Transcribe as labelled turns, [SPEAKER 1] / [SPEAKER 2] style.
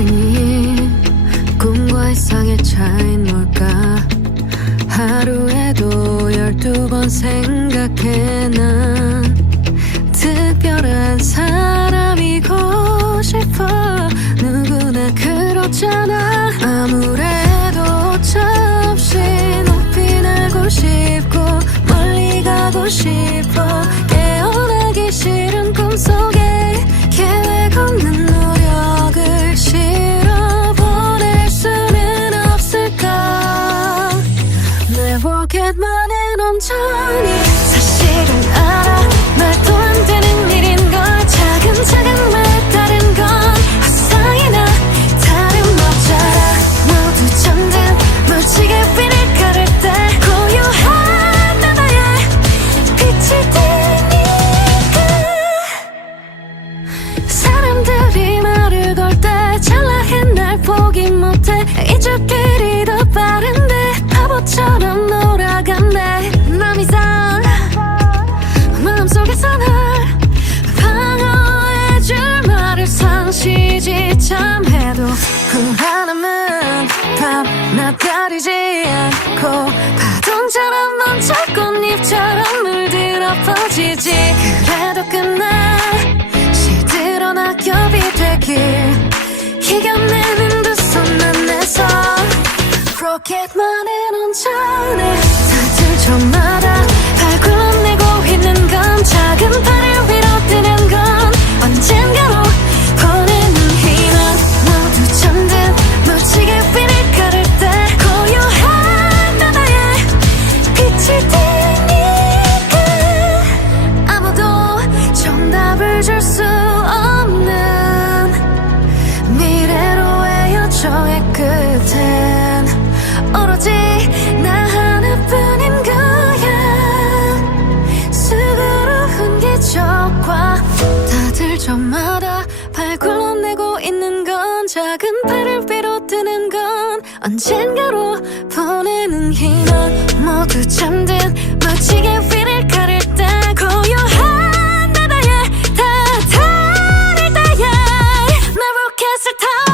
[SPEAKER 1] 있니? 꿈과 이상의 차이는 뭘까? 하루에도 열두 번 생각해 난 특별한 사람이고 싶어? 누구나 그렇잖아. 아무래도 없이 높이 날고 싶고 멀리 가고 싶어. 깨어나기 싫은 꿈속에 포켓만은 온전히 사실은 알아. 말도 안 되는 일인 걸 차근차근 말 다른 건 헛상이나 다름없잖아. 모두 잠든 무지개 빛을 가를 때 고요한 나나의 빛이 되니까. 사람들이 말을 걸때 찰나해 날 포기 못해 이쪽길 시지 참 해도 후한함은 밤낮 가리지 않고 파동처럼 멈춰 꽃잎처럼 물들어 퍼지지. 그래도 끝나 시들어 낙엽이 되길 이겨내는 두 손만 내서 로켓만은 온전해 기억과 다들 저마다 발 굴러내고 있는 건 작은 팔을 위로 뜨는 건 언젠가로 보내는 희망 모두 잠든 멋지게 휘를 가를 때 고요한 바다에 다 다를 때에 나 로켓을 타.